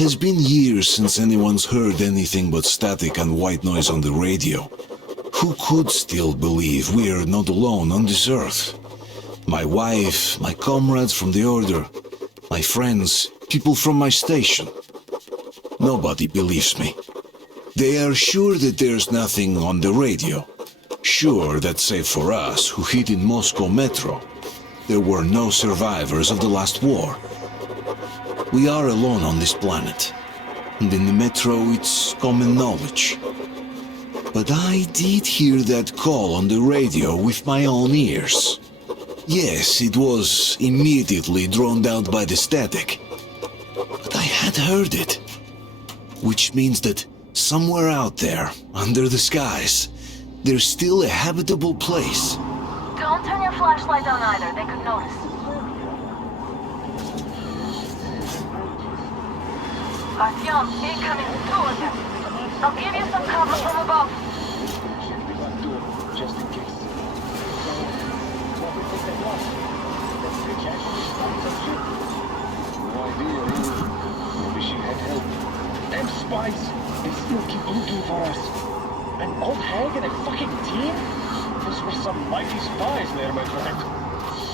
It's been years since anyone's heard anything but static and white noise on the radio. Who could still believe we're not alone on this earth? My wife, my comrades from the Order, my friends, people from my station. Nobody believes me. They are sure that there's nothing on the radio. Sure that save for us who hid in Moscow metro, there were no survivors of the last war. We are alone on this planet, and in the metro it's common knowledge. But I did hear that call on the radio with my own ears. Yes, it was immediately drowned out by the static, but I had heard it. Which means that somewhere out there, under the skies, there's still a habitable place. Don't turn your flashlight on either, they could notice. Artyom, incoming, two of them. I'll give you some cover from above. Just in case. No idea, really. Maybe she had help. Them spies, they still keep looking for us. An old hag and a fucking team? Those were some mighty spies there, my friend.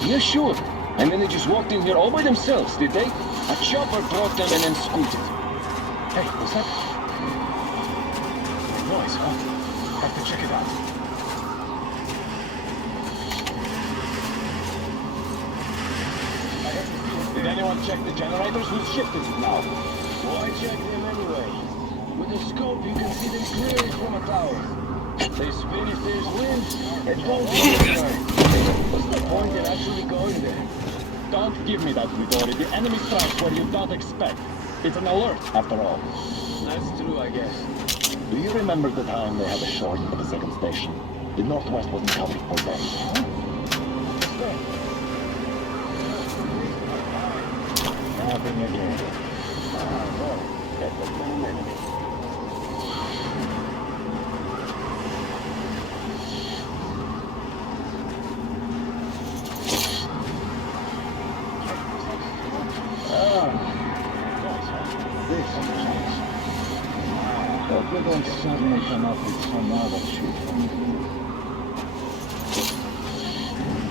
Yeah, sure. And then they just walked in here all by themselves, did they? A chopper brought them and then scooted. Hey, what's that? Noise, huh? Have to check it out. Did anyone check the generators? Who's shifted it now? Why check them anyway? With a scope, you can see them clearly from a tower. They spin if there's wind, and don't return. What's the point in actually going there? Don't give me that, Midori. The enemy strikes where you don't expect. It's an alert, after all. That's true, I guess. Do you remember the time they had a short at the second station? The Northwest wasn't covered for them. Nothing again. No. That was an enemy. But we don't suddenly come up with some other shit.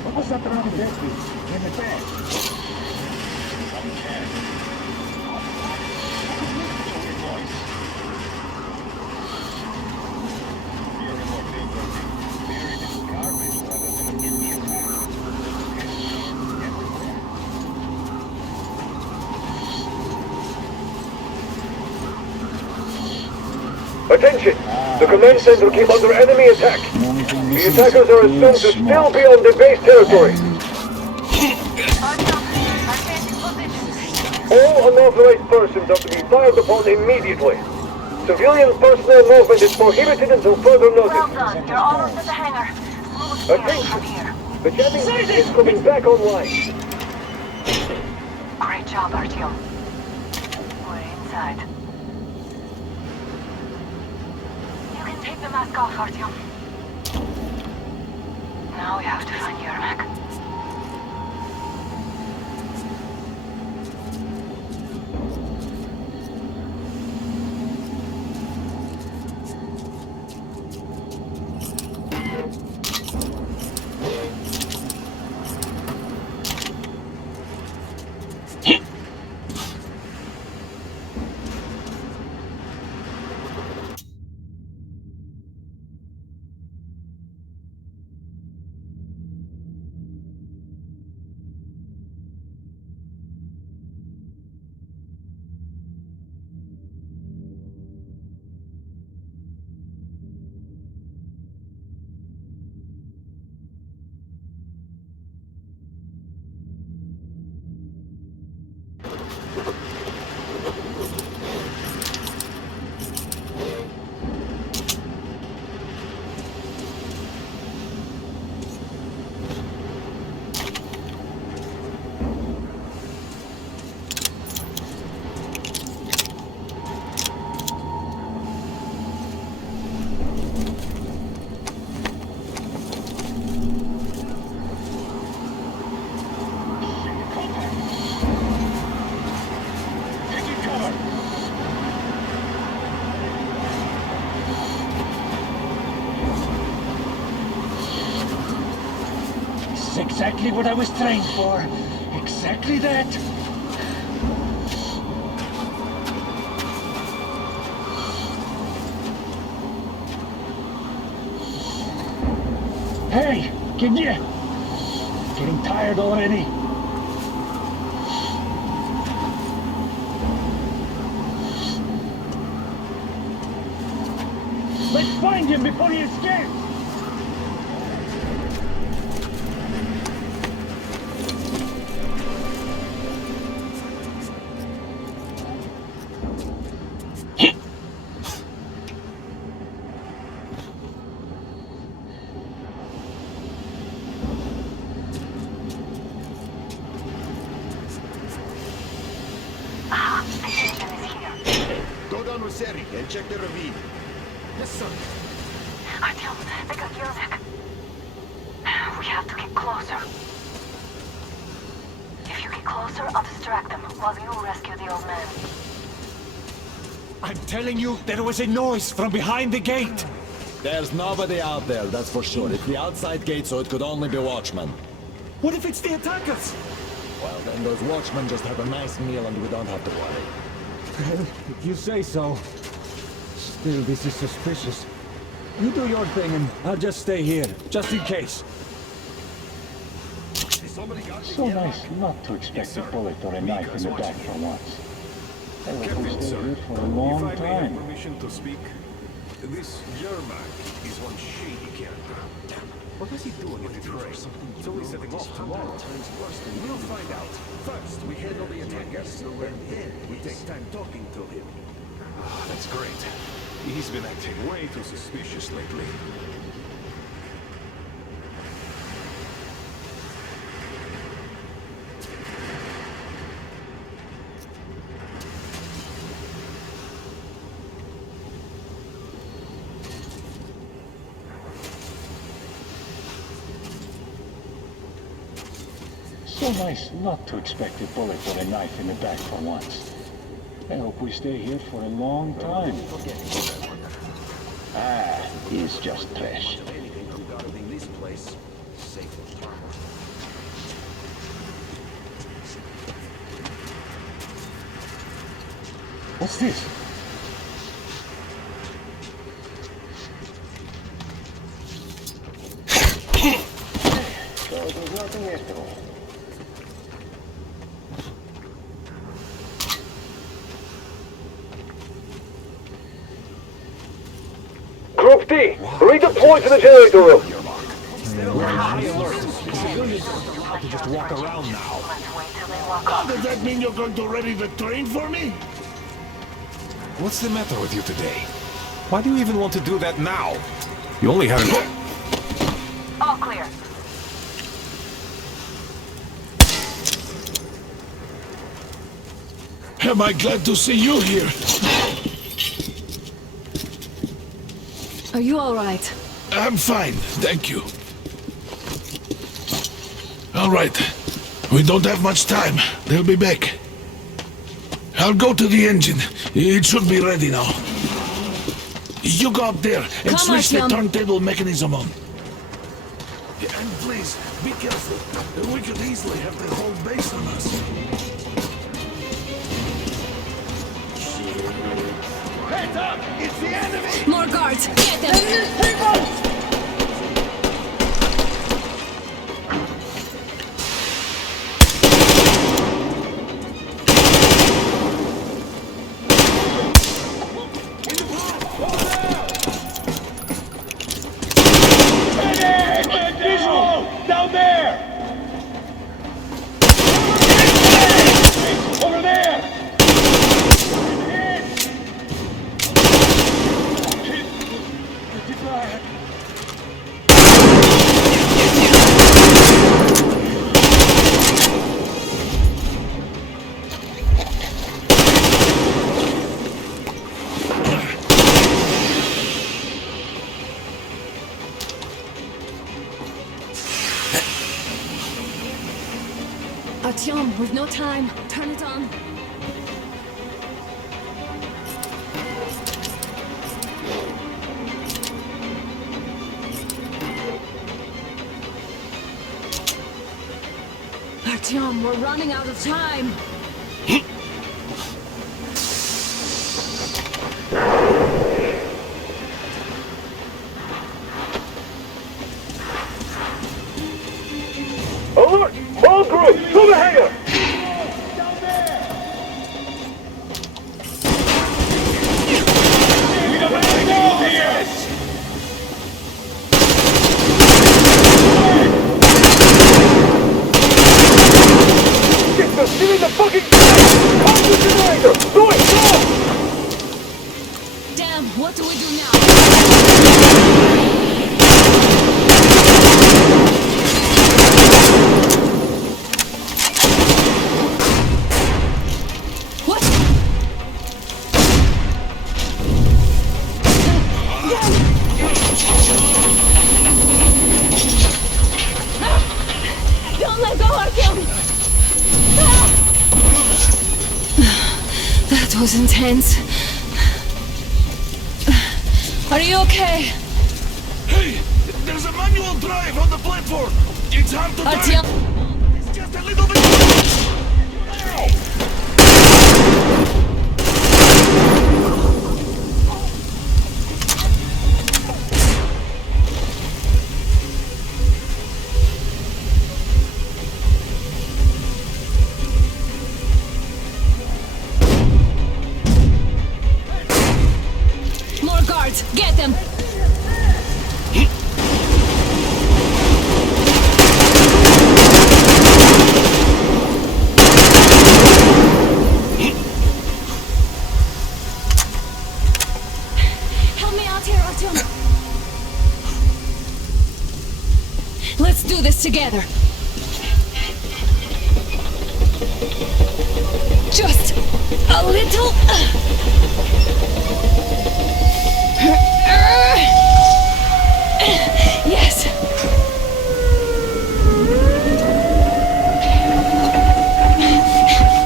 What was that around the desk with? Give it back. Some cat. Show your voice. You're a more dangerous. Buried in garbage rather than an Indian man. Attention! The command center came under enemy attack. The attackers are assumed to still be on the base territory. All unauthorized persons are to be fired upon immediately. Civilian personnel movement is prohibited until further Well notice. done, you're almost at the hangar. Attention! Here. The jamming is coming back online. Great job, Artyom. We're inside. You can take the mask off, Artyom. Now we have to find Yermak. exactly what I was trained for. Exactly that. Hey, can you? Getting tired already? Let's find him before he escapes! And check the ravine. Yes, sir. Artyom, they got Yelnik. We have to get closer. If you get closer, I'll distract them while you rescue the old man. I'm telling you, there was a noise from behind the gate. There's nobody out there, that's for sure. It's the outside gate, so it could only be watchmen. What if it's the attackers? Well, then those watchmen just have a nice meal and we don't have to worry. If you say so. Still, this is suspicious. You do your thing and I'll just stay here, just in case. So nice not to expect a bullet or a knife in the back for once. I hope we stay here for a long time. Permission to speak. This Yermak is one shady character. What was he doing with the train? So we set him off tomorrow. We'll find out. First, we handle the attackers, and then we take time talking to him. That's great. He's been acting way too suspicious lately. So nice not to expect a bullet or a knife in the back for once. I hope we stay here for a long time. Ah, he's just trash. What's this? So it was nothing after all. Group D, redeploy to the generator room. To just walk around now. Let's wait till they walk off. Does that mean you're going to ready the train for me? What's the matter with you today? Why do you even want to do that now? You only had an... All clear. Am I glad to see you here? Are you all right? I'm fine, thank you. All right. We don't have much time. They'll be back. I'll go to the engine. It should be ready now. You go up there and Come, switch the Artyom. turntable mechanism on. Yeah, and please, be careful. We could easily have the whole base on us. Heads up! It's the enemy! More guards! Get them! Visual! Down there! Over there! Artyom, we've no time. Turn it on. Artyom, we're running out of time. Alert! All groups, to the hangar! Get in the fucking... Pop the generator! Do it! Go! Damn, what do we do now? What? Don't let go, Artyom! That was intense. Are you okay? Hey! There's a manual drive on the platform! It's hard to Artyom! It's just a little bit... More guards! Get them! Help me out here, Artyom! Let's do this together! Just a little... Yes.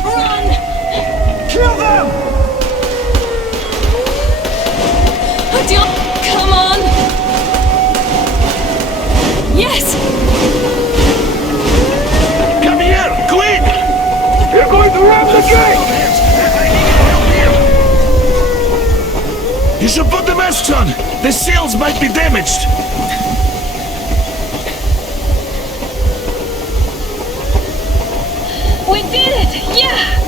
Run! Kill them! Artyom, come on! Yes! Come here! Quick! You're going to ram the gate! You should put the masks on! The seals might be damaged! We did it! Yeah!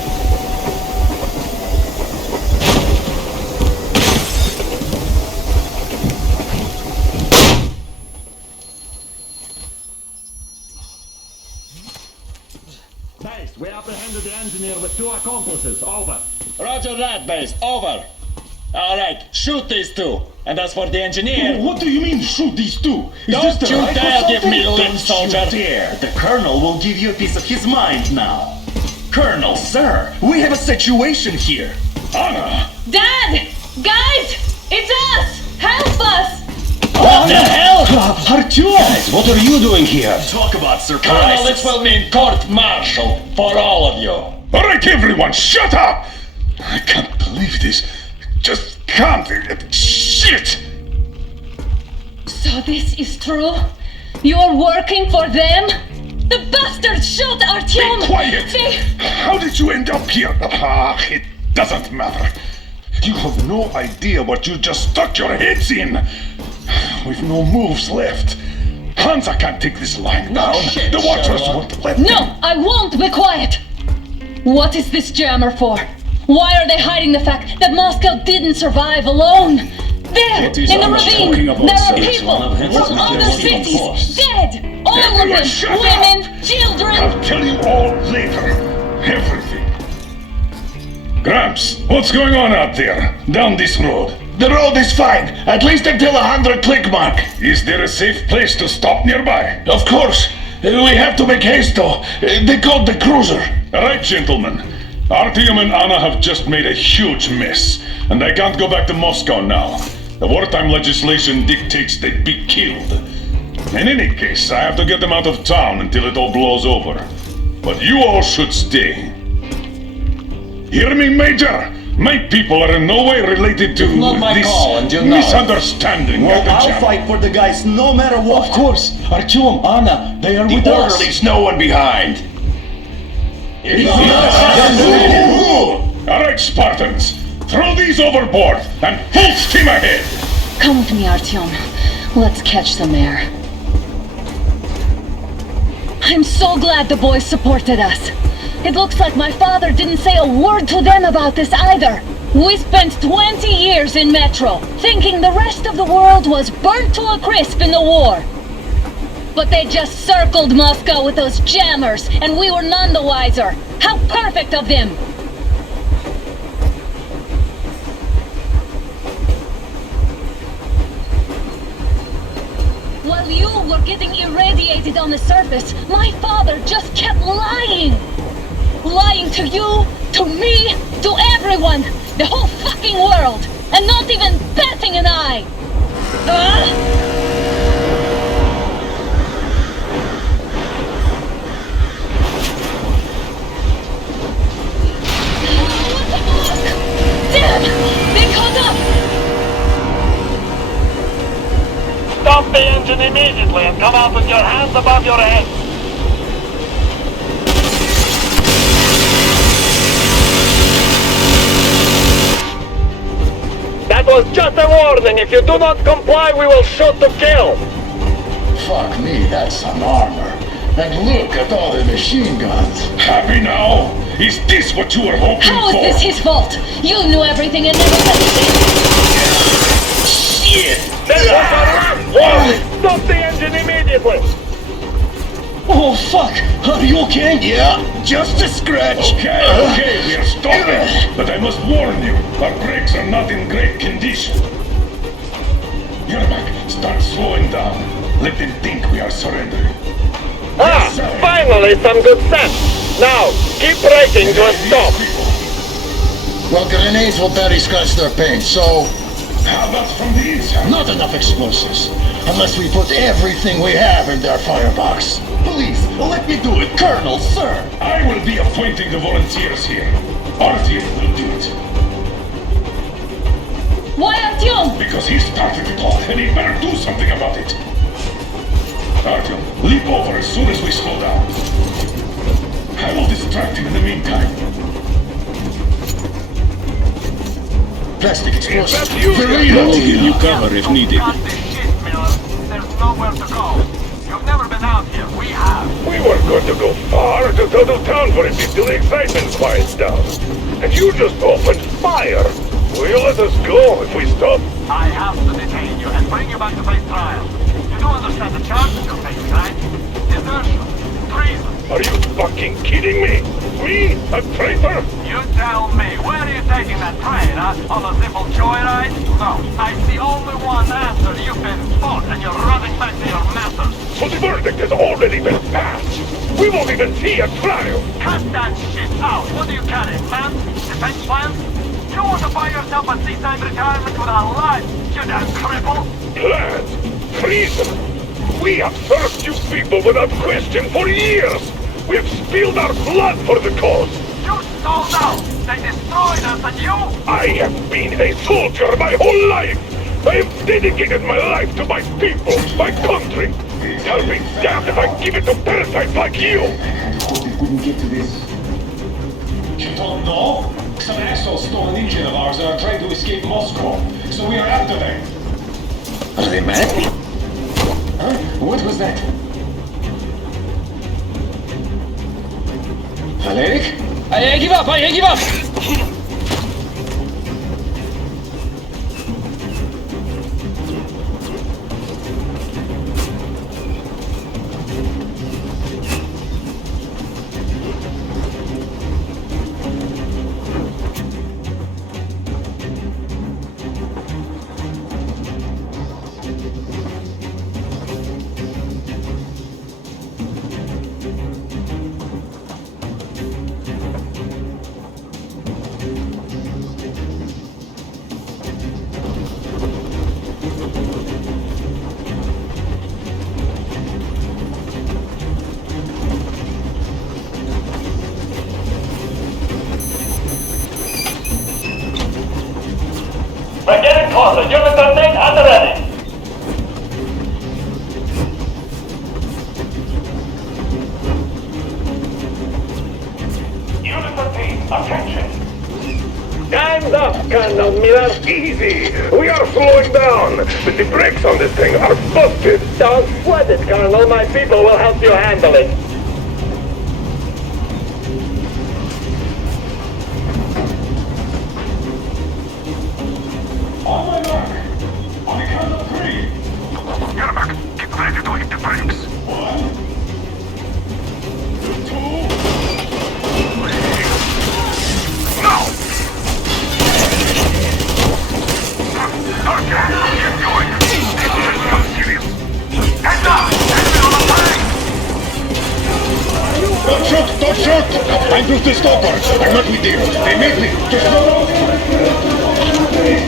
Base, we apprehended the engineer with 2 accomplices. Over. Roger that, base. Over. Alright, shoot these 2. And as for the engineer... What do you mean, shoot these 2? Is Don't this the you right or dare give me something? lip, soldier! Dare. The Colonel will give you a piece of his mind now. Colonel, sir, we have a situation here. Anna! Dad! Guys! It's us! Help us! What the hell? Artyom! Guys, what are you doing here? Talk about Colonel, this surprises. will mean court-martial for all of you. Alright, everyone, shut up! I can't believe this. Just can't. Shit! So this is true? You're working for them? The bastards shot Artyom! Be quiet! They... How did you end up here? Ah, it doesn't matter. You have no idea what you just stuck your heads in. We've no moves left. Hansa can't take this lying down. shit, The Watchers Sherlock. won't let No, them. I won't be quiet! What is this jammer for? Why are they hiding the fact that Moscow didn't survive alone? There, What is in the Anna talking ravine, about, there are sir? people One of them from is other just cities, forced. dead! All of Everyone them, shut up! women, children! I'll tell you all later. Everything. Gramps, what's going on out there? Down this road? The road is fine, at least until 100 click mark. Is there a safe place to stop nearby? Of course. We have to make haste though. They called the cruiser. Alright, gentlemen. Artyom and Anna have just made a huge mess, and they can't go back to Moscow now. The wartime legislation dictates they be killed. In any case, I have to get them out of town until it all blows over. But you all should stay. Hear me, Major? My people are in no way related to Not my this call, and you know it. misunderstanding. Well, at the I'll jam. fight for the guys no matter what. Of course, Artyom, Anna, they are The with us. orderlies, no one behind. Alright, Spartans, throw these overboard and full steam ahead! Come with me, Artyom. Let's catch some air. I'm so glad the boys supported us. It looks like my father didn't say a word to them about this either. We spent 20 years in Metro, thinking the rest of the world was burnt to a crisp in the war. But they just circled Moscow with those jammers, and we were none the wiser. How perfect of them! While you were getting irradiated on the surface, my father just kept lying! Lying to you, to me, to everyone! The whole fucking world! And not even batting an eye! Damn! They caught up! Stop the engine immediately and come out with your hands above your head! That was just a warning. If you do not comply, we will shoot to kill. Fuck me, that's some armor. And look at all the machine guns. Happy now? Is this what you were hoping for? How is this his fault? You knew everything and never said anything. Shit! That was our last warning. Stop the engine immediately. Oh fuck! Are you okay? Yeah, just a scratch. Okay, we are stopping. But I must warn you, our brakes are not in great condition. Yermak, start slowing down. Let them think we are surrendering. Ah, finally some good sense. Now, keep braking to a stop. Well, grenades will barely scratch their paint, so... How about from the inside? Not enough explosives. Unless we put everything we have in their firebox. Please, let me do it, Colonel, sir! I will be appointing the volunteers here. Artyom will do it. Why Artyom? Because he started it all, and he better do something about it. Artyom, leap over as soon as we slow down. I will distract him in the meantime. Plastic explosives. We'll give you cover if needed. There's nowhere to go. You've never been out here. We have. We weren't going to go far, just out of town for a bit till the excitement quiets down. And you just opened fire. Will you let us go if we stop? I have to detain you and bring you back to face trial. You do understand the charges you're facing, right? Desertion. Treason. Are you fucking kidding me? Me? A traitor? You tell me, where are you taking that train, huh? On a simple joyride? No, I see only one answer. You've been fought and you're running back to your masters. So the verdict has already been passed. We won't even see a trial. Cut that shit out. What do you carry, plans? Defense plans? You want to buy yourself a seaside retirement without life, you damn cripple? Plans? Treason? We have served you people without question for years. We have spilled our blood for the cause. You sold out. They destroyed us and you... I have been a soldier my whole life. I have dedicated my life to my people, my country. I'll be damned if I give it to parasites like you. Couldn't get to this. You don't know? Some assholes stole an engine of ours and are trying to escape Moscow. So we are after them. Are they mad? Huh? What was that? Alec? I give up! I give up! We're getting closer. Unit 13 at the ready. Colonel Miller. Easy! We are slowing down, but the brakes on this thing are busted. Don't sweat it, Colonel. My people will help you handle it. On my mark. On the count of 3. Yermak, get ready to hit the brakes. 1, 2. Now! Okay, keep going. This is not serious. Heads up! Enemy on the tank! Don't shoot! Don't shoot! I'm just a stalker. I'm not with you. They made me. Just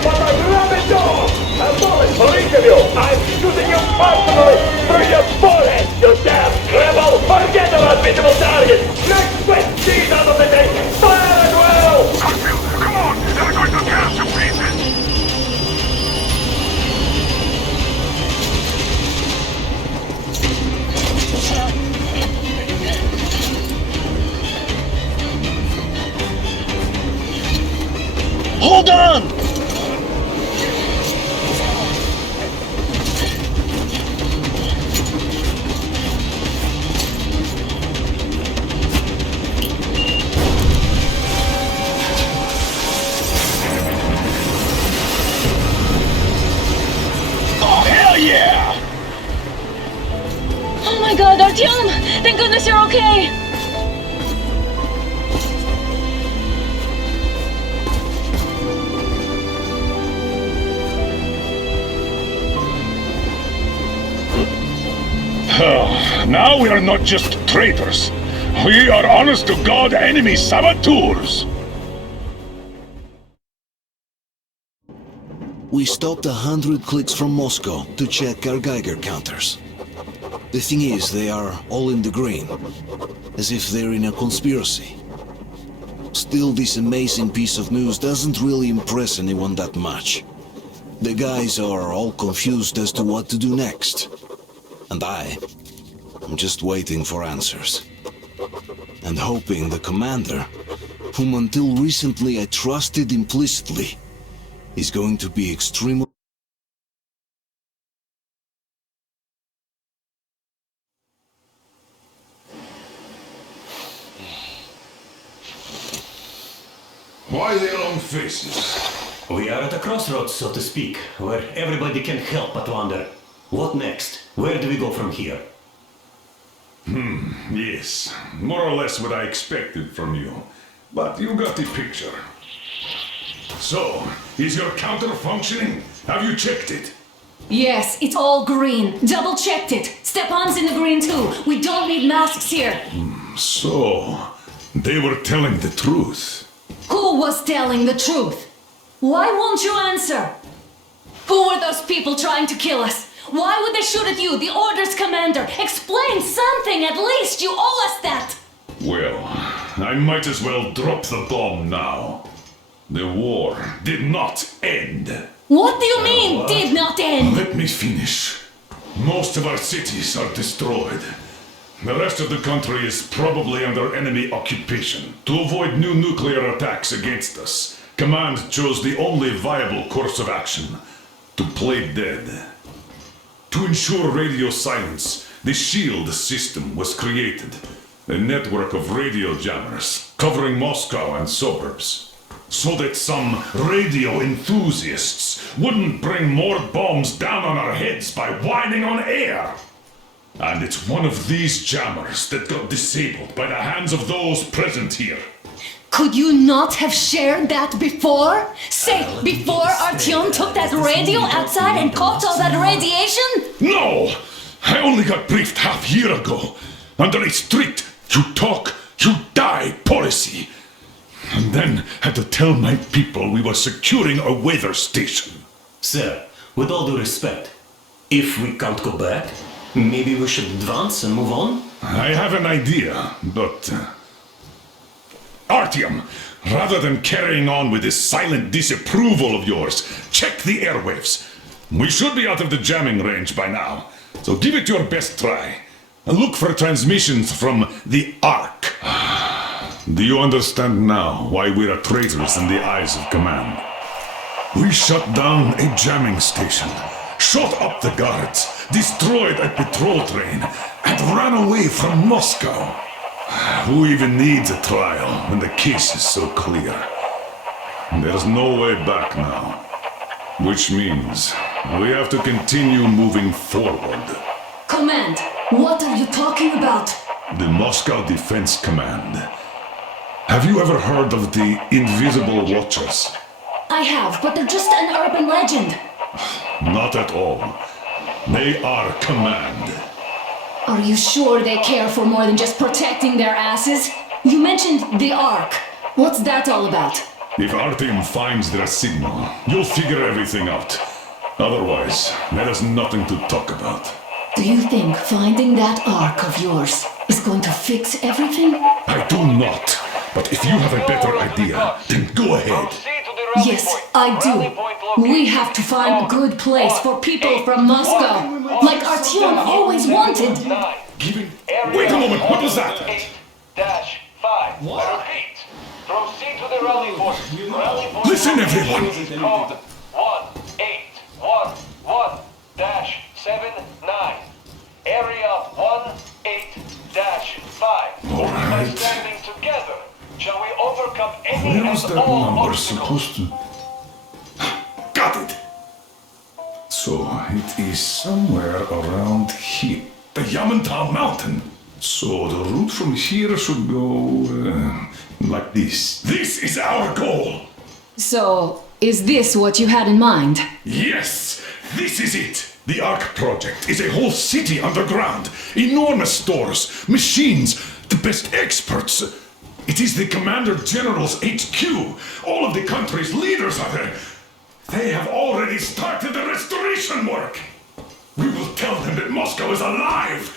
But I love it all! A bullet for each of you! I'm shooting you personally through your forehead, you damn rebel! Forget about visible targets! Next quick cheese out of the tank! Fire at will! Come on! They're going to tear us to pieces! Hold on! oh, hell yeah! Oh my god, Artyom! Thank goodness you're okay! Now we are not just traitors. We are honest-to-God enemy saboteurs. We stopped 100 clicks from Moscow to check our Geiger counters. The thing is, they are all in the green, as if they're in a conspiracy. Still, this amazing piece of news doesn't really impress anyone that much. The guys are all confused as to what to do next. And I'm just waiting for answers. And hoping the commander, whom until recently I trusted implicitly, is going to be extremely... Why the long faces? We are at a crossroads, so to speak, where everybody can help but wonder. What next? Where do we go from here? Yes, more or less what I expected from you. But you got the picture. So, is your counter functioning? Have you checked it? Yes, it's all green. Double checked it. Stepan's in the green too. We don't need masks here. So, they were telling the truth. Who was telling the truth? Why won't you answer? Who were those people trying to kill us? Why would they shoot at you, the Order's commander? Explain something, at least! You owe us that! Well, I might as well drop the bomb now. The war did not end. What do you mean, did not end? Let me finish. Most of our cities are destroyed. The rest of the country is probably under enemy occupation. To avoid new nuclear attacks against us, Command chose the only viable course of action: to play dead. To ensure radio silence, the SHIELD system was created. A network of radio jammers covering Moscow and suburbs. So that some radio enthusiasts wouldn't bring more bombs down on our heads by whining on air. And it's one of these jammers that got disabled by the hands of those present here. Could you not have shared that before? Say, before Artyom took that radio outside and caught all that radiation? No! I only got briefed half year ago, under a strict you talk, you die policy. And then had to tell my people we were securing a weather station. Sir, with all due respect, if we can't go back, maybe we should advance and move on? I have an idea, but... Artyom, rather than carrying on with this silent disapproval of yours, check the airwaves. We should be out of the jamming range by now, so give it your best try. And look for transmissions from the Ark. Do you understand now why we're traitors in the eyes of Command? We shut down a jamming station, shot up the guards, destroyed a patrol train, and ran away from Moscow. Who even needs a trial when the case is so clear? There's no way back now. Which means we have to continue moving forward. Command, what are you talking about? The Moscow Defense Command. Have you ever heard of the Invisible Watchers? I have, but they're just an urban legend. Not at all. They are command. Are you sure they care for more than just protecting their asses? You mentioned the Ark. What's that all about? If Artyom finds their signal, you'll figure everything out. Otherwise, there is nothing to talk about. Do you think finding that Ark of yours is going to fix everything? I do not. But if you have a better idea, then go ahead. Yes, I do. We have to find a good place for people from Moscow, like Artyom always wanted. Wait a moment, what was that? 8-5. What? Proceed to the rally point. Rally point. Listen, everyone. Code 1811-79. Area 18-5. All right. By standing together, shall we overcome any Where is and that all number obstacles? supposed to... Got it! So, it is somewhere around here. The Yamantau Mountain. So, the route from here should go... like this. This is our goal! So, is this what you had in mind? Yes! This is it! The Ark Project is a whole city underground. Enormous stores, machines, the best experts. It is the Commander General's HQ. All of the country's leaders are there. They have already started the restoration work. We will tell them that Moscow is alive.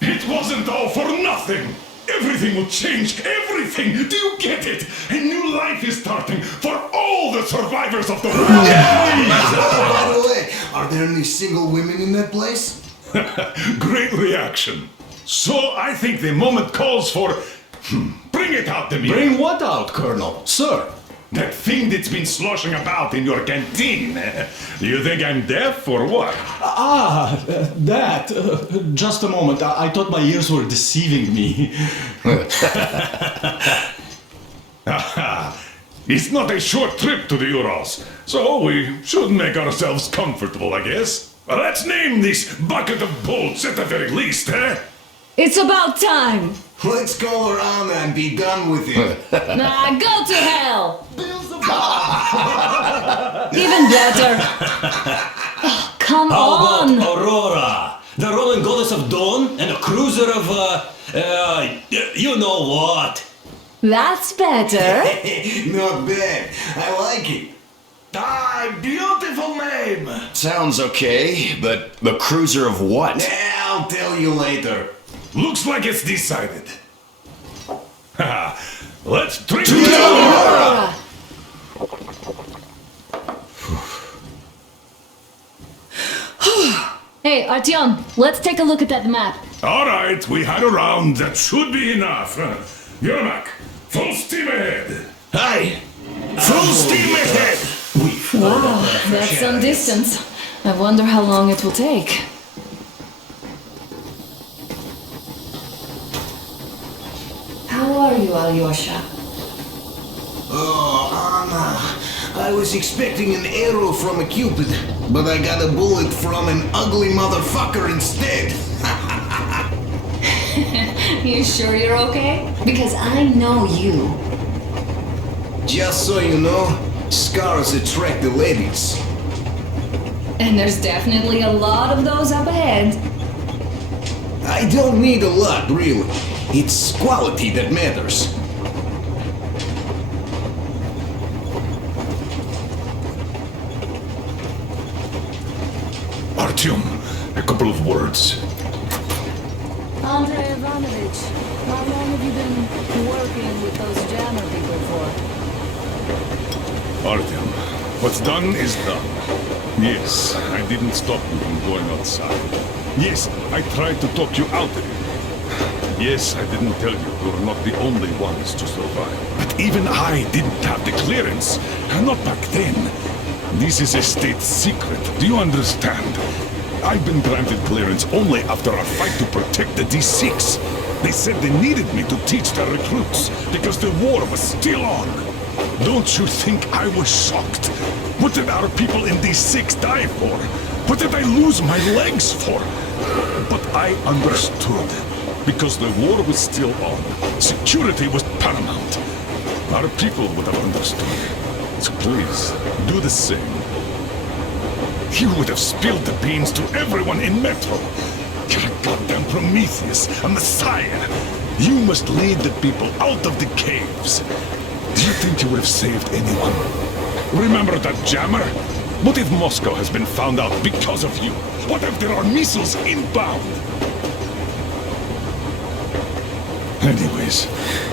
It wasn't all for nothing. Everything will change. Everything. Do you get it? A new life is starting for all the survivors of the war. By the way, are there any single women in that place? Great reaction. So I think the moment calls for... Bring it out, Demir. Bring what out, Colonel? Sir? That thing that's been sloshing about in your canteen. You think I'm deaf or what? That. Just a moment. I thought my ears were deceiving me. It's not a short trip to the Urals, so we should make ourselves comfortable, I guess. Let's name this bucket of bolts at the very least, eh? It's about time! Let's call her Anna and be done with it. Nah, go to hell! Even better. Oh, come How on! about Aurora? The Roman goddess of dawn and a cruiser of, you know what? That's better. Not bad. I like it. Beautiful name! Sounds okay, but the cruiser of what? I'll tell you later. Looks like it's decided. Let's drink to Aurora! Hey, Artyom, let's take a look at that map. All right, we had a round. That should be enough. Yermak, full steam ahead. Aye. Full steam ahead. Wow, that's some distance. I wonder how long it will take. How are you, Alyosha? Oh, Anna. I was expecting an arrow from a cupid, but I got a bullet from an ugly motherfucker instead. You sure you're okay? Because I know you. Just so you know, scars attract the ladies. And there's definitely a lot of those up ahead. I don't need a lot, really. It's quality that matters. Artyom, a couple of words. Andrei Ivanovich, how long have you been working with those jammer people for? Artyom, what's done is done. Yes, I didn't stop you from going outside. Yes, I tried to talk you out of it. Yes, I didn't tell you you're not the only ones to survive. But even I didn't have the clearance. Not back then. This is a state secret. Do you understand? I've been granted clearance only after a fight to protect the D6. They said they needed me to teach their recruits because the war was still on. Don't you think I was shocked? What did our people in D6 die for? What did I lose my legs for? But I understood. Because the war was still on. Security was paramount. Our people would have understood. So please, do the same. You would have spilled the beans to everyone in Metro. You're a goddamn Prometheus, a messiah. You must lead the people out of the caves. Do you think you would have saved anyone? Remember that jammer? What if Moscow has been found out because of you? What if there are missiles inbound? Anyways,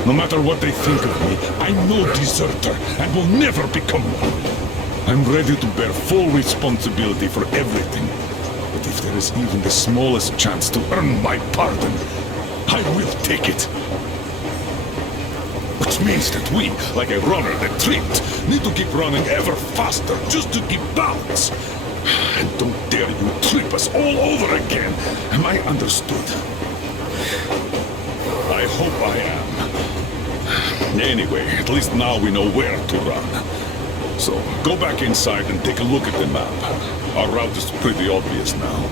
no matter what they think of me, I'm no deserter and will never become one. I'm ready to bear full responsibility for everything. But if there is even the smallest chance to earn my pardon, I will take it. Which means that we, like a runner that tripped, need to keep running ever faster just to keep balance. And don't dare you trip us all over again. Am I understood? I hope I am. Anyway, at least now we know where to run. So, go back inside and take a look at the map. Our route is pretty obvious now.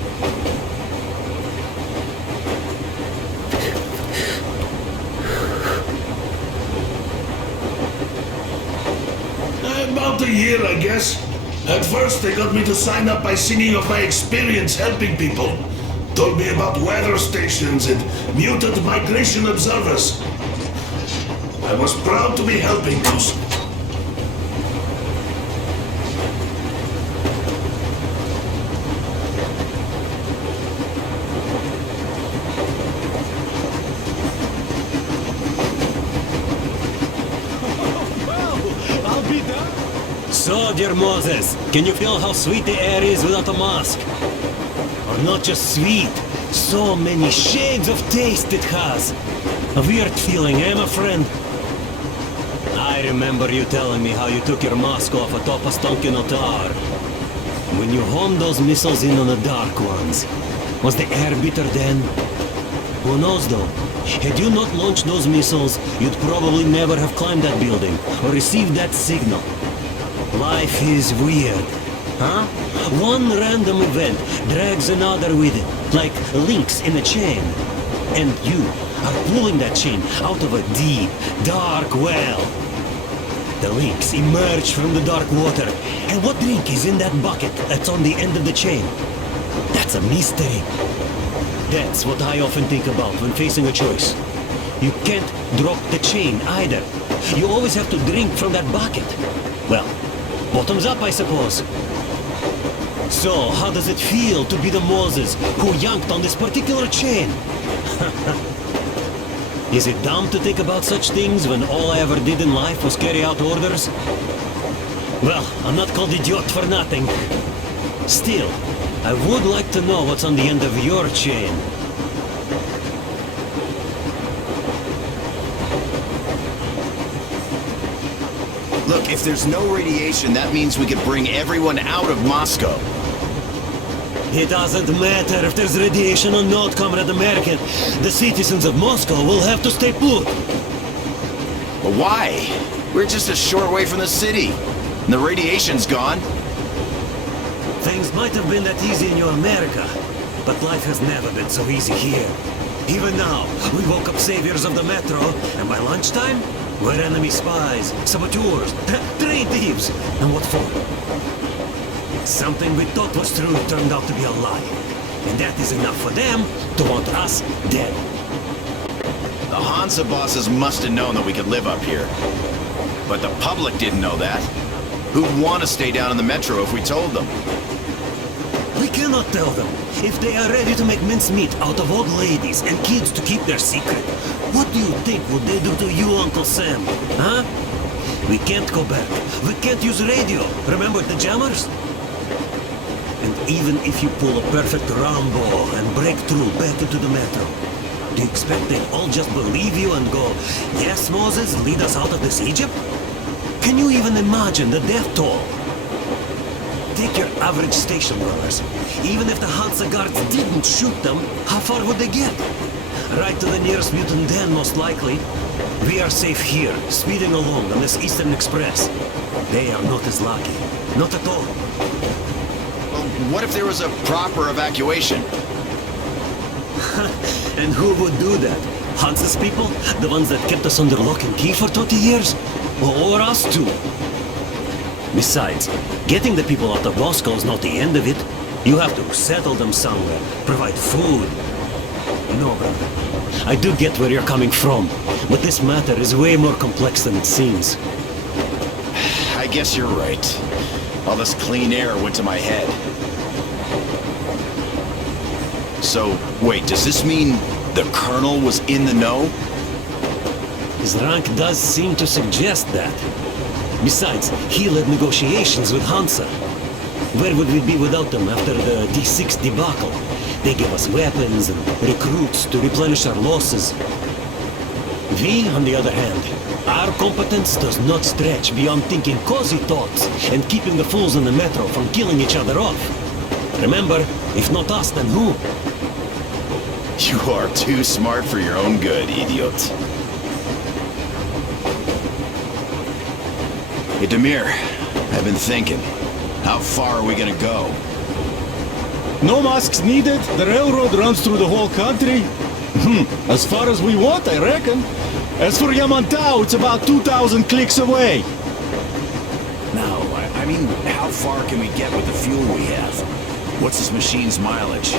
About a year, I guess. At first, they got me to sign up by singing of my experience helping people. Told me about weather stations and mutant migration observers. I was proud to be helping those. So, dear Moses, can you feel how sweet the air is without a mask? Or not just sweet, so many shades of taste it has. A weird feeling, eh, my friend? I remember you telling me how you took your mask off atop a Stonkino tower. When you homed those missiles in on the Dark Ones, was the air bitter then? Who knows though? Had you not launched those missiles, you'd probably never have climbed that building or received that signal. Life is weird, huh? One random event drags another with it, like links in a chain. And you are pulling that chain out of a deep, dark well. The links emerge from the dark water. And what drink is in that bucket that's on the end of the chain? That's a mystery. That's what I often think about when facing a choice. You can't drop the chain either. You always have to drink from that bucket. Well, bottoms up, I suppose. So, how does it feel to be the Moses who yanked on this particular chain? Is it dumb to think about such things when all I ever did in life was carry out orders? Well, I'm not called idiot for nothing. Still, I would like to know what's on the end of your chain. Look, if there's no radiation, that means we could bring everyone out of Moscow. It doesn't matter if there's radiation or not, Comrade American. The citizens of Moscow will have to stay put. But why? We're just a short way from the city. And the radiation's gone. Things might have been that easy in your America, but life has never been so easy here. Even now, we woke up saviors of the metro, and by lunchtime, we're enemy spies, saboteurs, train thieves. And what for? Something we thought was true turned out to be a lie. And that is enough for them to want us dead. The Hansa bosses must have known that we could live up here. But the public didn't know that. Who'd want to stay down in the metro if we told them? We cannot tell them. If they are ready to make mincemeat out of old ladies and kids to keep their secret, what do you think would they do to you, Uncle Sam? Huh? We can't go back. We can't use radio. Remember the jammers? And even if you pull a perfect Rambo and break through back into the metro, do you expect they'll all just believe you and go, yes, Moses, lead us out of this Egypt? Can you even imagine the death toll? Take your average station robbers. Even if the Hansa guards didn't shoot them, how far would they get? Right to the nearest mutant den, most likely. We are safe here, speeding along on this Eastern Express. They are not as lucky. Not at all. Well, what if there was a proper evacuation? And who would do that? Hansa's people? The ones that kept us under lock and key for 20 years? Or us too? Besides, getting the people out of Moscow is not the end of it. You have to settle them somewhere, provide food. No, brother. I do get where you're coming from, but this matter is way more complex than it seems. I guess you're right. All this clean air went to my head. So, wait, does this mean the Colonel was in the know? His rank does seem to suggest that. Besides, he led negotiations with Hansa. Where would we be without them after the D6 debacle? They gave us weapons and recruits to replenish our losses. We, on the other hand, our competence does not stretch beyond thinking cozy thoughts and keeping the fools in the metro from killing each other off. Remember, if not us, then who? You are too smart for your own good, idiot. Hey, Demir, I've been thinking. How far are we gonna go? No masks needed. The railroad runs through the whole country. As far as we want, I reckon. As for Yamantau, it's about 2,000 clicks away. No, I mean, how far can we get with the fuel we have? What's this machine's mileage?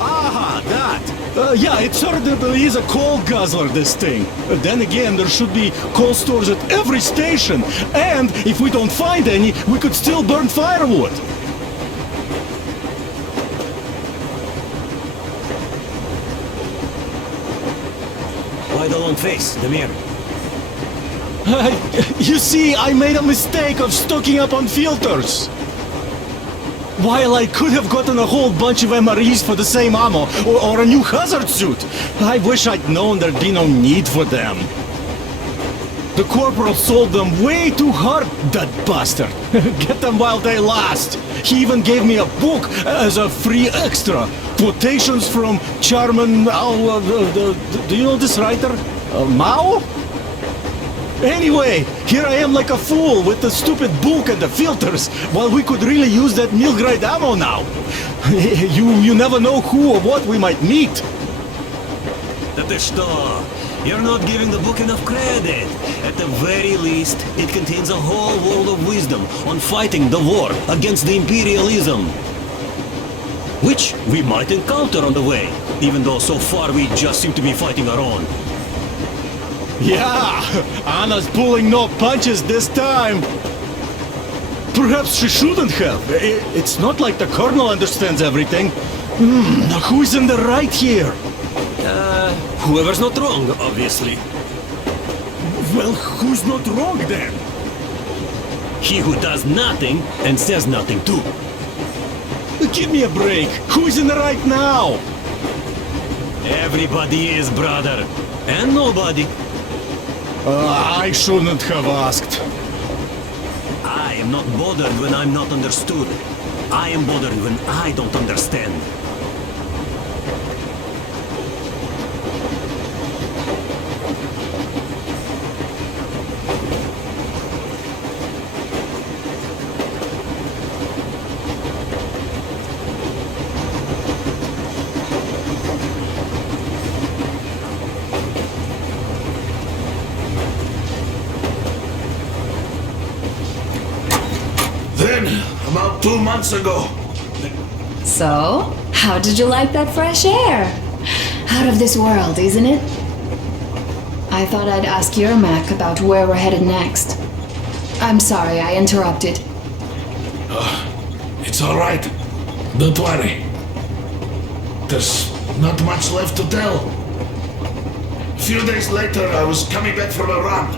Aha, that! Yeah, it certainly is a coal guzzler, this thing. But then again, there should be coal stores at every station. And if we don't find any, we could still burn firewood. Why the long face, Demir? You see, I made a mistake of stocking up on filters. While I could have gotten a whole bunch of MREs for the same ammo, or a new hazard suit, I wish I'd known there'd be no need for them. The corporal sold them way too hard, that bastard. Get them while they last. He even gave me a book as a free extra. Quotations from Charman... do you know this writer? Mao? Anyway, here I am like a fool with the stupid book and the filters, while we could really use that meal-grade ammo now. You never know who or what we might meet. You're not giving the book enough credit. At the very least, it contains a whole world of wisdom on fighting the war against the imperialism. Which we might encounter on the way, even though so far we just seem to be fighting our own. Yeah, Anna's pulling no punches this time. Perhaps she shouldn't have. It's not like the Colonel understands everything. Who's in the right here? Whoever's not wrong, obviously. Well, who's not wrong then? He who does nothing and says nothing too. Give me a break. Who's in the right now? Everybody is, brother. And nobody. I shouldn't have asked. I am not bothered when I'm not understood. I am bothered when I don't understand. About 2 months ago. So, how did you like that fresh air? Out of this world, isn't it? I thought I'd ask your Mac about where we're headed next. I'm sorry I interrupted. It's all right. Don't worry. There's not much left to tell. A few days later, I was coming back from a run.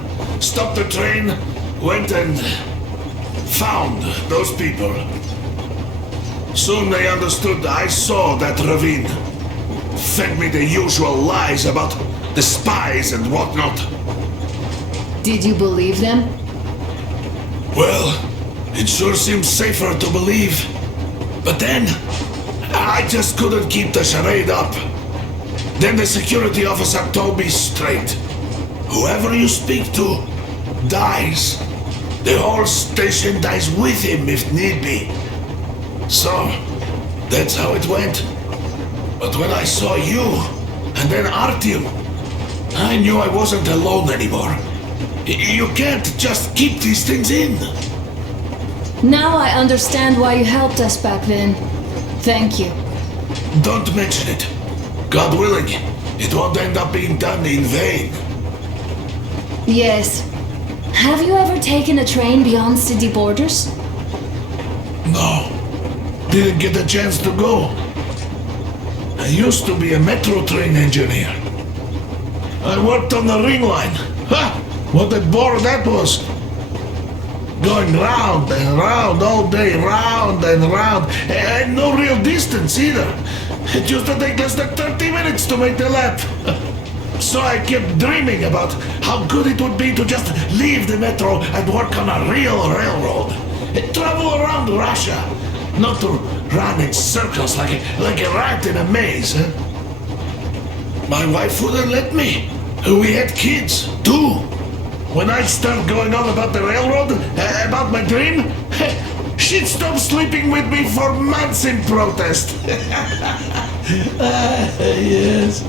Stopped the train, went and found those people. Soon they understood I saw that ravine. Fed me the usual lies about the spies and whatnot. Did you believe them? Well, It sure seems safer to believe. But then, I just couldn't keep the charade up. Then the security officer told me straight. Whoever you speak to dies. The whole station dies with him if need be. So, that's how it went. But when I saw you, and then Artyom, I knew I wasn't alone anymore. You can't just keep these things in. Now I understand why you helped us back then. Thank you. Don't mention it. God willing, it won't end up being done in vain. Yes. Have you ever taken a train beyond city borders? No. Didn't get a chance to go. I used to be a metro train engineer. I worked on the ring line. Ha! What a bore that was. Going round and round all day, round and round, and no real distance either. It used to take less than 30 minutes to make the lap. So I kept dreaming about how good it would be to just leave the metro and work on a real railroad. Travel around Russia, not to run in circles like a rat in a maze. Huh? My wife wouldn't let me. We had kids, too. When I start going on about the railroad, about my dream, she'd stop sleeping with me for months in protest. Yes.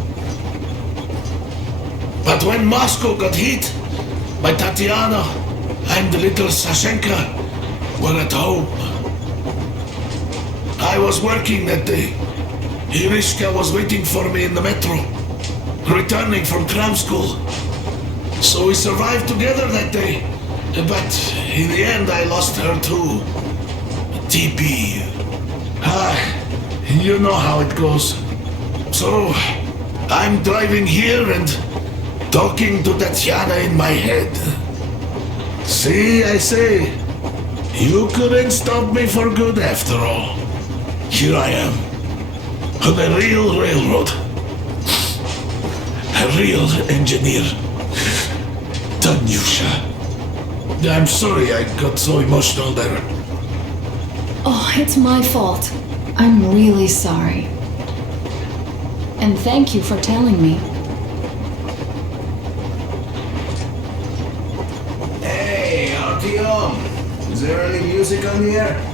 But when Moscow got hit, my Tatiana and the little Sashenka were at home. I was working that day. Irishka was waiting for me in the metro, returning from cram school. So we survived together that day. But in the end, I lost her too. TP. You know how it goes. So, I'm driving here and talking to Tatiana in my head. See, I say, you couldn't stop me for good after all. Here I am, on a real railroad. A real engineer. Tanyusha. I'm sorry I got so emotional there. Oh, it's my fault. I'm really sorry. And thank you for telling me. Hey, Artyom! Is there any music on the air?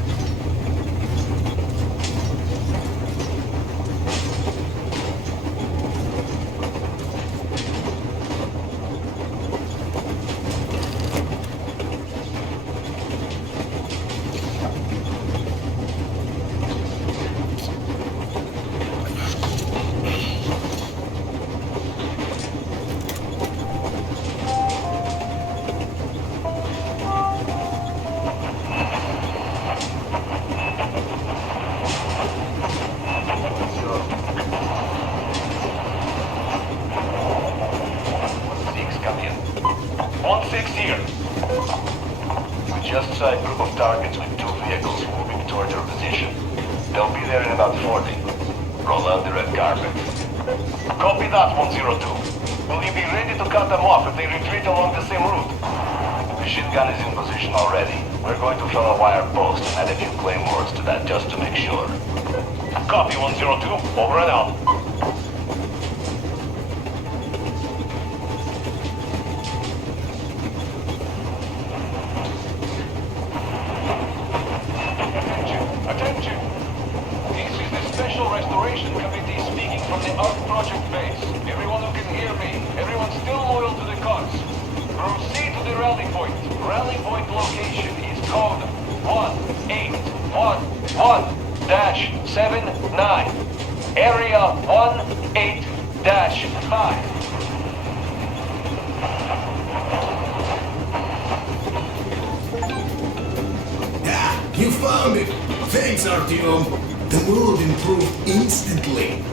Thanks, Artyom. The mood improved instantly.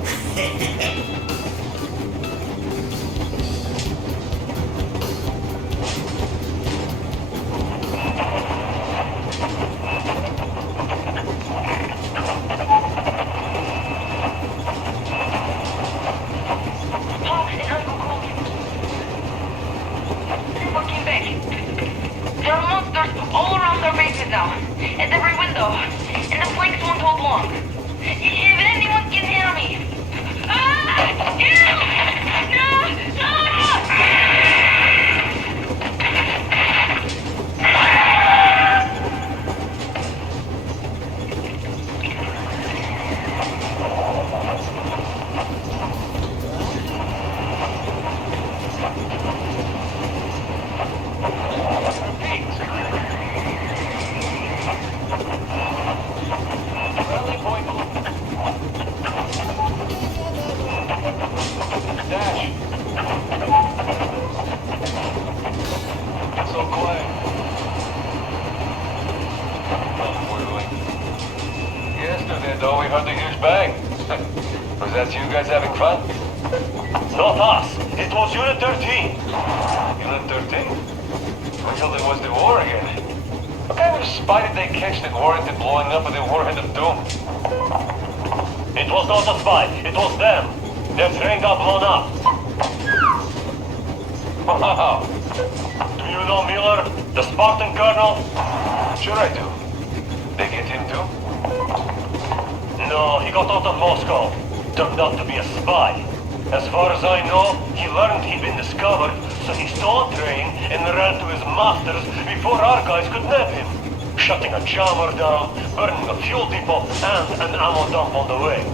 There are monsters all around our bases now. though, and the flanks won't hold long. If anyone can hear me. Ah! Ew! No! No! Though we heard the huge bang. Was that you guys having fun? Not us. It was Unit 13. Unit 13? I thought it was the war again. What kind of spy did they catch that warranted blowing up of the Warhead of Doom? It was not a spy. It was them. Their train got blown up. Wow. Do you know Miller, the Spartan colonel? Sure I do. They get him too? No, he got out of Moscow. Turned out to be a spy. As far as I know, he learned he'd been discovered, so he stole a train and ran to his masters before our guys could nab him. Shutting a jammer down, burning a fuel depot, and an ammo dump on the way.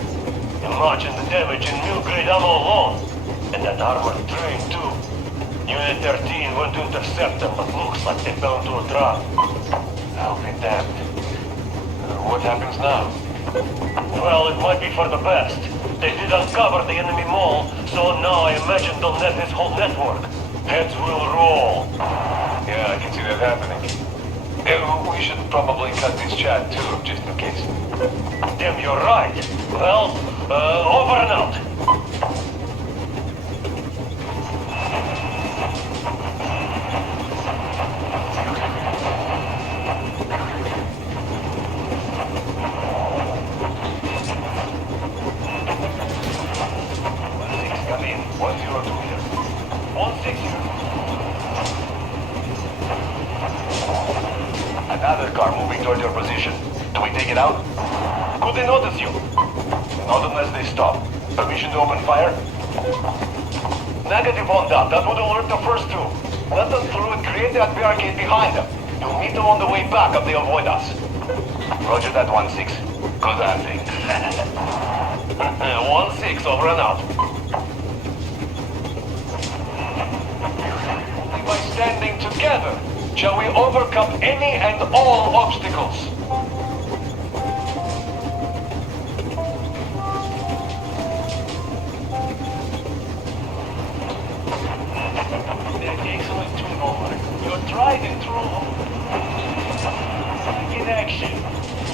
Imagine the damage in new-grade ammo alone. And that armored train, too. Unit 13 went to intercept them, but looks like they're bound to a trap. I'll be damned. What happens now? Well, it might be for the best. They did uncover the enemy mole, so now I imagine they'll net his whole network. Heads will roll. Yeah, I can see that happening. We should probably cut this chat too, just in case. Damn, you're right. Well, over and out. Another car moving toward your position. Do we take it out? Could they notice you? Not unless they stop. Permission to open fire? Negative on that. That would alert the first two. Let them through and create that barricade behind them. You'll meet them on the way back if they avoid us. Roger that, 1-6. Good hunting. 1-6, over and out. Only by standing together shall we overcome any and all obstacles. Excellent tune over. You're tried and true. In action.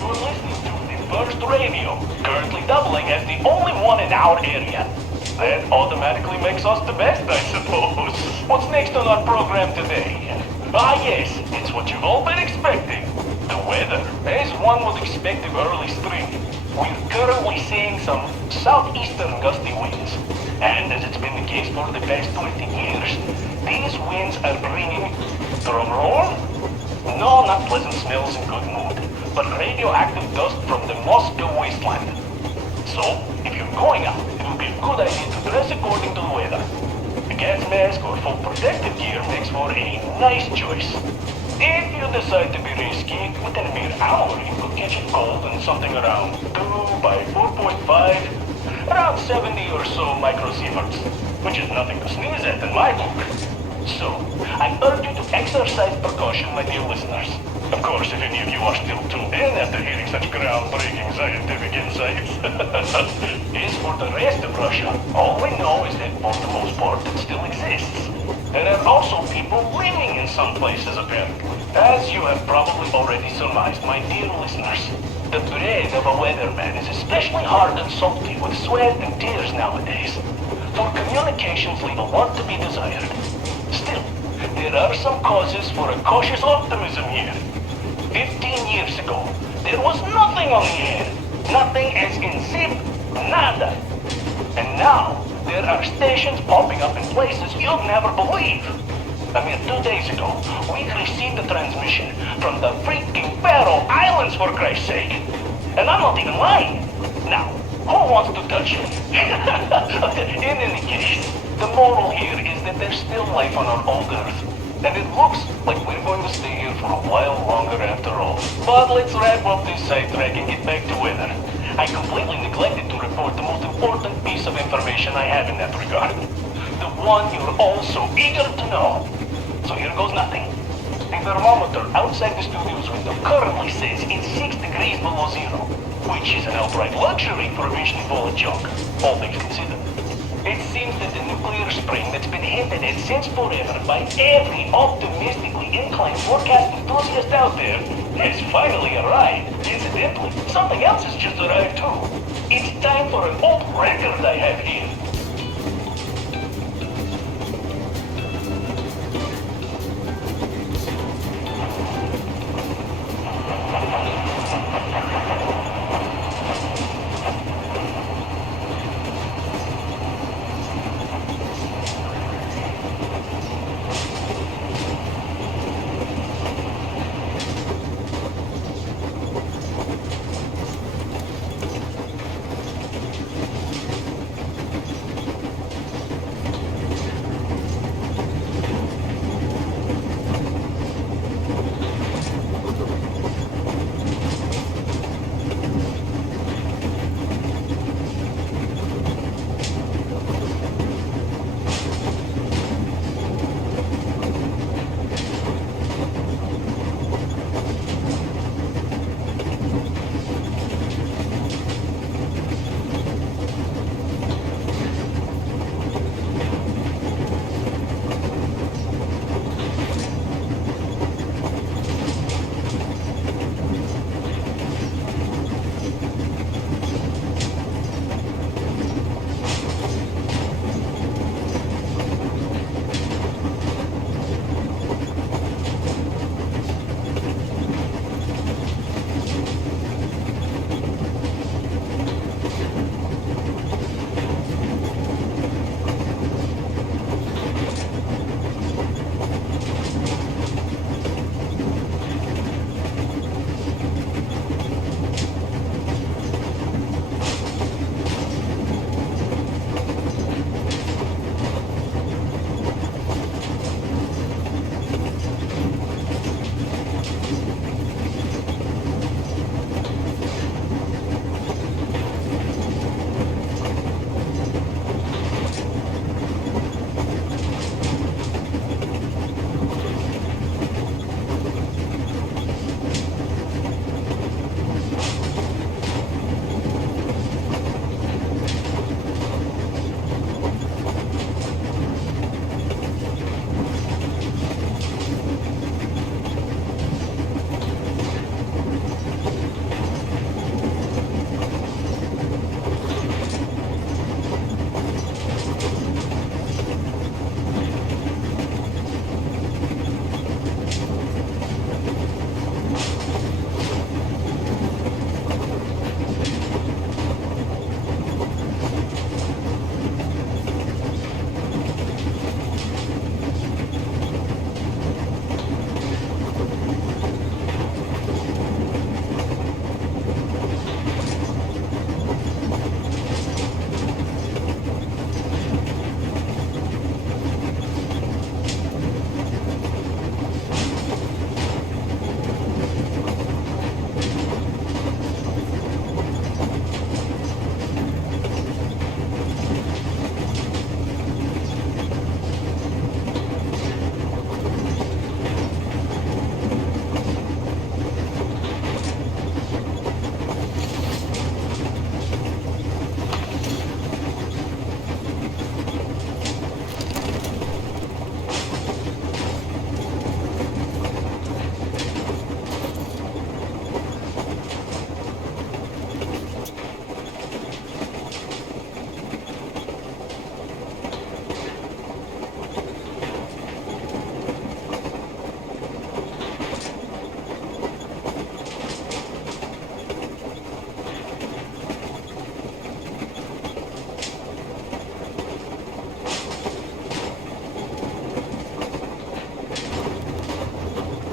You're listening to the Burst Radio, currently doubling as the only one in our area. That automatically makes us the best, I suppose. What's next on our program today? Ah yes, it's what you've all been expecting. The weather, as one would expect of early spring. We're currently seeing some southeastern gusty winds. And as it's been the case for the past 20 years, these winds are bringing, drum roll? No, not pleasant smells and good mood, but radioactive dust from the Moscow Wasteland. So, if you're going out, it would be a good idea to dress according to the weather. A gas mask or full protective gear makes for a nice choice. If you decide to be risky, within a mere hour you could catch it cold in something around 2 by 4.5, around 70 or so microsieverts, which is nothing to sneeze at in my book. So, I urge you to exercise precaution, my dear listeners. Of course, if any of you are still tuned in after hearing such groundbreaking scientific insights. As for the rest of Russia, all we know is that for the most part it still exists. There are also people living in some places apparently. As you have probably already surmised, my dear listeners, the bread of a weatherman is especially hard and salty with sweat and tears nowadays. For communications leave a lot to be desired. Still, there are some causes for a cautious optimism here. 15 years ago, there was nothing on the air. Nothing as in zip, nada. And now, there are stations popping up in places you'll never believe. A mere 2 days ago, we received a transmission from the freaking Faroe Islands, for Christ's sake. And I'm not even lying. Now, who wants to touch it? In any case, the moral here is that there's still life on our old Earth. And it looks like we're going to stay here for a while longer after all. But let's wrap up this sidetrack and get back to weather. I completely neglected to report the most important piece of information I have in that regard. The one you're all so eager to know. So here goes nothing. The thermometer outside the studio's window currently says it's 6 degrees below zero, which is an outright luxury for a beachly ball of junk, all things considered. It seems that the nuclear spring that's been hinted at since forever by every optimistically inclined forecast enthusiast out there has finally arrived. Incidentally, something else has just arrived too. It's time for an old record I have here.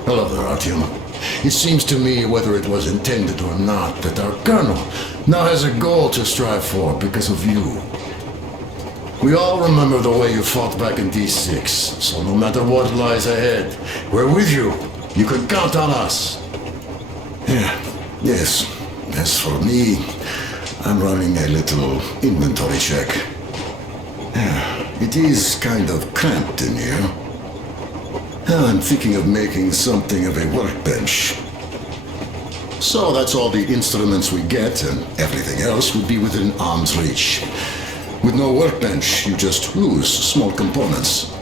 Hello there, Artyom. It seems to me, whether it was intended or not, that our colonel now has a goal to strive for because of you. We all remember the way you fought back in D6, so no matter what lies ahead, we're with you. You can count on us. Yes. As for me, I'm running a little inventory check. It is kind of cramped in here. I'm thinking of making something of a workbench. So that's all the instruments we get, and everything else would be within arm's reach. With no workbench, you just lose small components.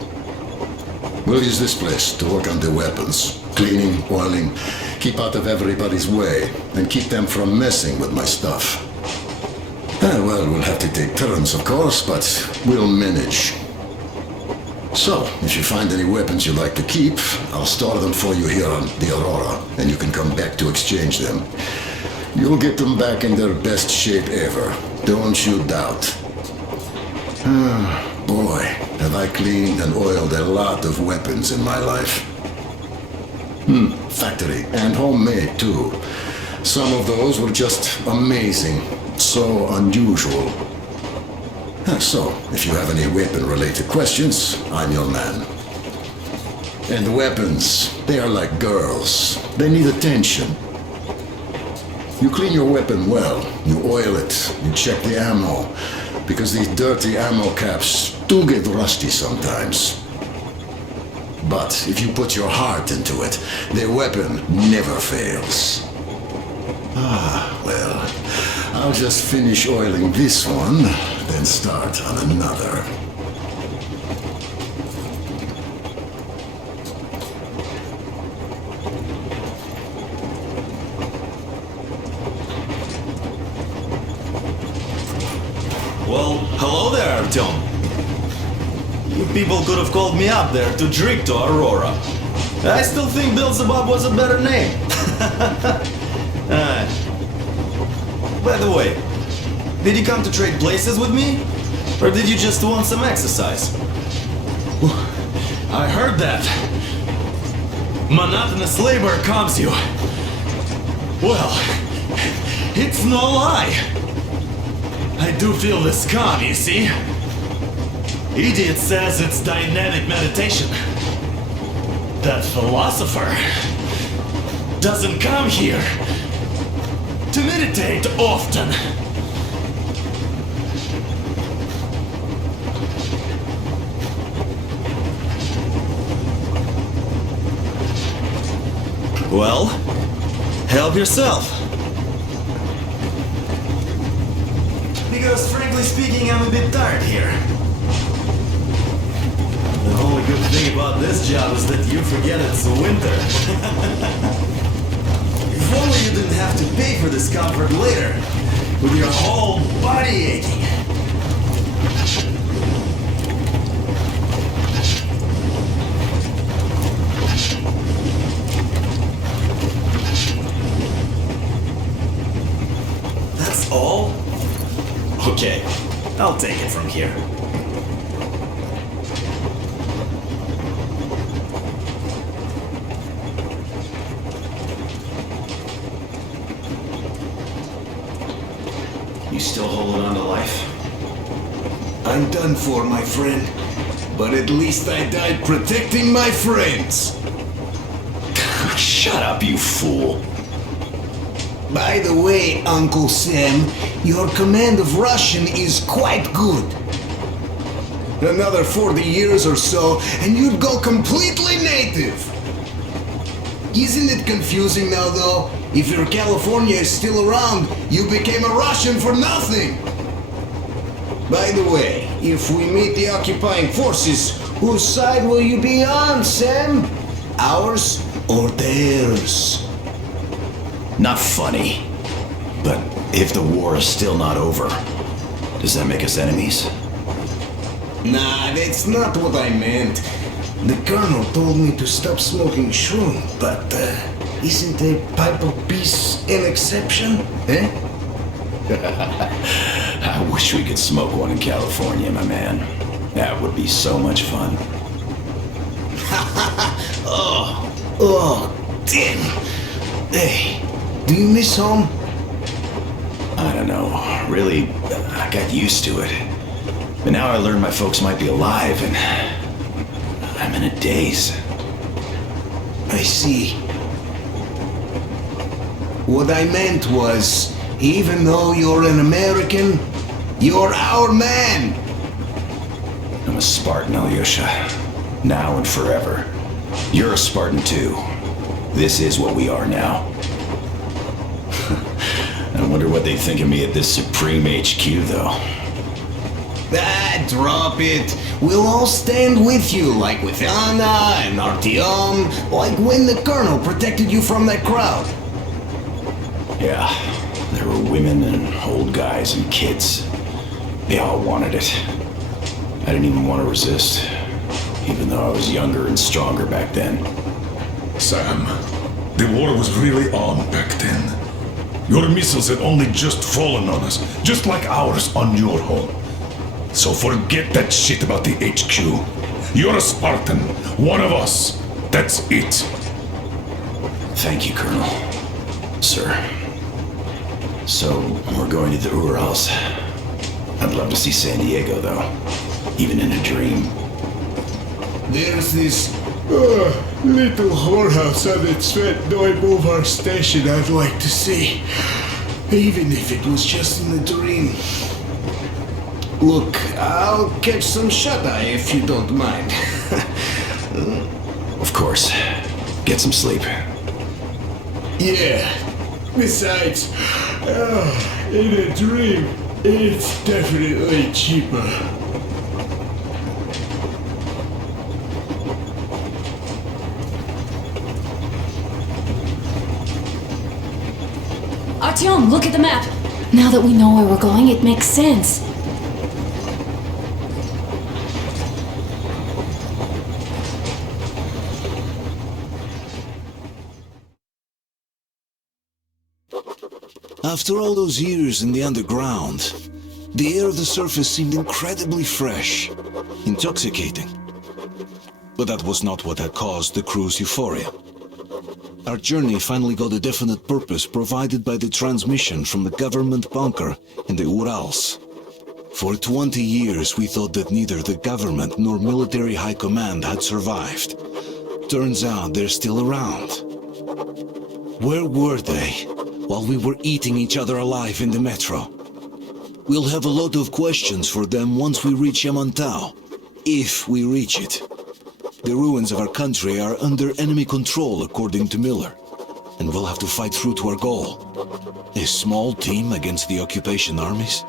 We'll use this place to work on the weapons. Cleaning, oiling, keep out of everybody's way, and keep them from messing with my stuff. Well, we'll have to take turns, of course, but we'll manage. So, if you find any weapons you'd like to keep, I'll store them for you here on the Aurora, and you can come back to exchange them. You'll get them back in their best shape ever. Don't you doubt. Boy, have I cleaned and oiled a lot of weapons in my life. Factory and homemade too. Some of those were just amazing. So unusual. So, if you have any weapon-related questions, I'm your man. And weapons, they are like girls. They need attention. You clean your weapon well, you oil it, you check the ammo, because these dirty ammo caps do get rusty sometimes. But if you put your heart into it, the weapon never fails. Well, I'll just finish oiling this one, then start on another. Well, hello there, Artyom. You people could have called me up there to drink to Aurora. I still think Beelzebub was a better name. By the way, did you come to trade places with me? Or did you just want some exercise? I heard that. Monotonous labor calms you. Well, it's no lie. I do feel this calm, you see? Idiot says it's dynamic meditation. That philosopher doesn't come here to meditate often. Well, help yourself. Because frankly speaking, I'm a bit tired here. The only good thing about this job is that you forget it's winter. If only you didn't have to pay for this comfort later, with your whole body aching. That's all? Okay, I'll take it from here. You still holding on to life? I'm done for, my friend. But at least I died protecting my friends. Shut up, you fool. By the way, Uncle Sam, your command of Russian is quite good. Another 40 years or so, and you'd go completely native. Isn't it confusing now, though? If your California is still around, you became a Russian for nothing. By the way, if we meet the occupying forces, whose side will you be on, Sam? Ours or theirs? Not funny. But if the war is still not over, does that make us enemies? Nah, that's not what I meant. The colonel told me to stop smoking shroom, but isn't a pipe of peace an exception, eh? I wish we could smoke one in California, my man. That would be so much fun. Oh, damn. Hey, do you miss home? I don't know. Really, I got used to it. But now I learned my folks might be alive, and I'm in a daze. I see. What I meant was, even though you're an American, you're our man! I'm a Spartan, Alyosha. Now and forever. You're a Spartan too. This is what we are now. I wonder what they think of me at this Supreme HQ, though. Ah, drop it. We'll all stand with you, like with Anna and Artyom, like when the Colonel protected you from that crowd. Yeah, there were women and old guys and kids. They all wanted it. I didn't even want to resist, even though I was younger and stronger back then. Sam, the war was really on back then. Your missiles had only just fallen on us, just like ours on your home. So forget that shit about the HQ. You're a Spartan, one of us. That's it. Thank you, Colonel. Sir. So, we're going to the Urals. I'd love to see San Diego, though. Even in a dream. There's this little whorehouse on its Svetnoy Boulevard station I'd like to see. Even if it was just in a dream. Look, I'll catch some shut-eye if you don't mind. Of course. Get some sleep. Yeah. Besides, in a dream, it's definitely cheaper. Artyom, look at the map. Now that we know where we're going, it makes sense. After all those years in the underground, the air of the surface seemed incredibly fresh, intoxicating. But that was not what had caused the crew's euphoria. Our journey finally got a definite purpose provided by the transmission from the government bunker in the Urals. For 20 years we thought that neither the government nor military high command had survived. Turns out they're still around. Where were they while we were eating each other alive in the metro? We'll have a lot of questions for them once we reach Yamantau, if we reach it. The ruins of our country are under enemy control, according to Miller, and we'll have to fight through to our goal. A small team against the occupation armies?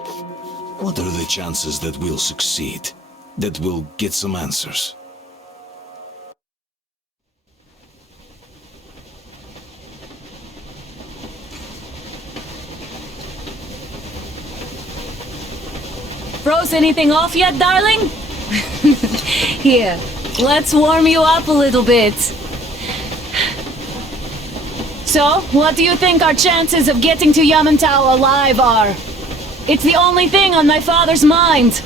What are the chances that we'll succeed? That we'll get some answers? Froze anything off yet, darling? Here, let's warm you up a little bit. So, what do you think our chances of getting to Yamantau alive are? It's the only thing on my father's mind.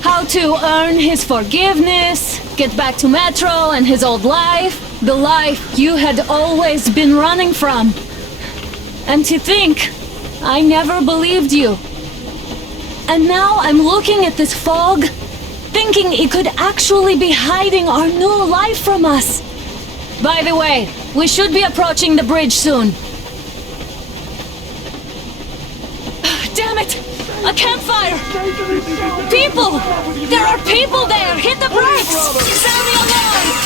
How to earn his forgiveness, get back to Metro and his old life, the life you had always been running from. And to think, I never believed you. And now I'm looking at this fog, thinking it could actually be hiding our new life from us. By the way, we should be approaching the bridge soon. Damn it! A campfire! People! There are people there! Hit the brakes! Sound the alarm!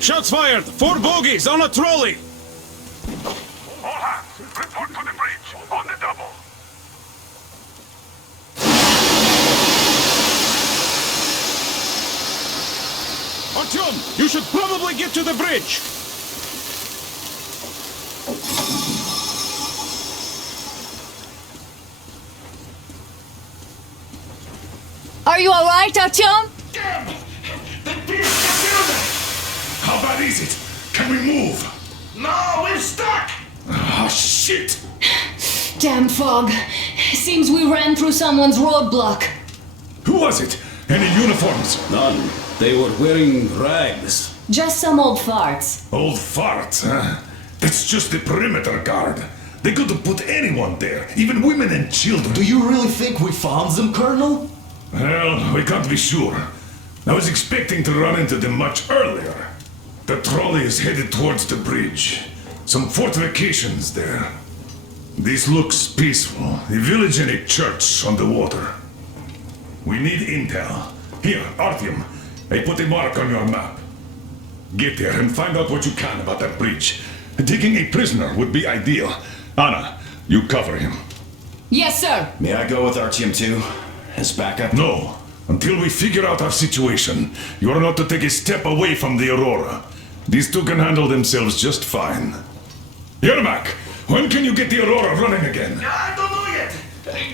Shots fired! 4 bogies on a trolley! All hands, report to the bridge, on the double. Artyom, you should probably get to the bridge! Are you alright, Artyom? How bad is it? Can we move? No, we're stuck! Ah, shit! Damn fog. Seems we ran through someone's roadblock. Who was it? Any uniforms? None. They were wearing rags. Just some old farts. Old farts, huh? That's just the perimeter guard. They could have put anyone there, even women and children. Do you really think we found them, Colonel? Well, we can't be sure. I was expecting to run into them much earlier. The trolley is headed towards the bridge. Some fortifications there. This looks peaceful. A village and a church on the water. We need intel. Here, Artyom, I put a mark on your map. Get there and find out what you can about that bridge. Taking a prisoner would be ideal. Anna, you cover him. Yes, sir. May I go with Artyom too? As backup? No. Until we figure out our situation, you are not to take a step away from the Aurora. These two can handle themselves just fine. Yermak, when can you get the Aurora running again? I don't know yet.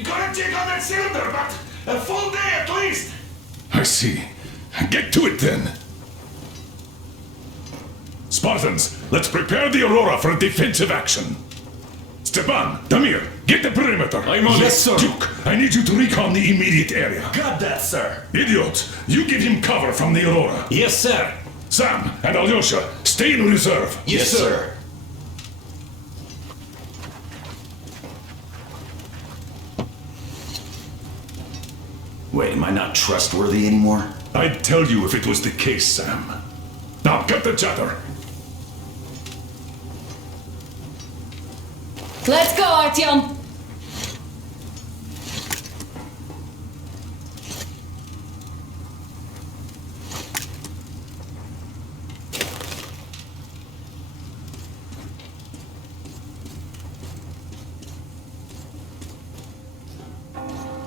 Gotta check on that cylinder, but a full day at least. I see. Get to it then. Spartans, let's prepare the Aurora for a defensive action. Stepan, Damir, get the perimeter. I'm on it. Yes, sir. Duke, I need you to recon the immediate area. Got that, sir. Idiot, you give him cover from the Aurora. Yes, sir. Sam and Alyosha, stay in reserve. Yes, sir. Wait, am I not trustworthy anymore? I'd tell you if it was the case, Sam. Now, cut the chatter. Let's go, Artyom.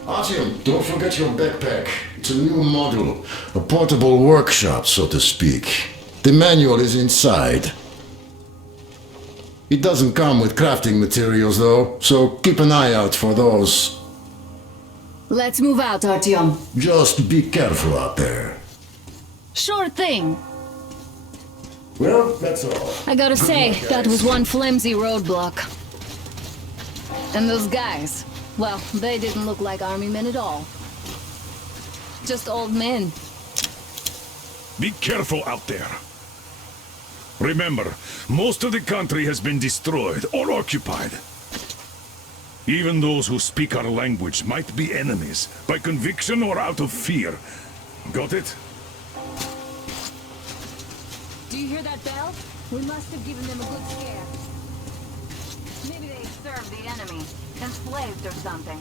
Artyom, don't forget your backpack. It's a new model. A portable workshop, so to speak. The manual is inside. It doesn't come with crafting materials, though, so keep an eye out for those. Let's move out, Artyom. Just be careful out there. Sure thing. Well, that's all. I gotta say, that was one flimsy roadblock. And those guys, well, they didn't look like army men at all. Just old men. Be careful out there. Remember, most of the country has been destroyed or occupied. Even those who speak our language might be enemies, by conviction or out of fear. Got it? Do you hear that bell? We must have given them a good scare. Maybe they served the enemy, enslaved or something.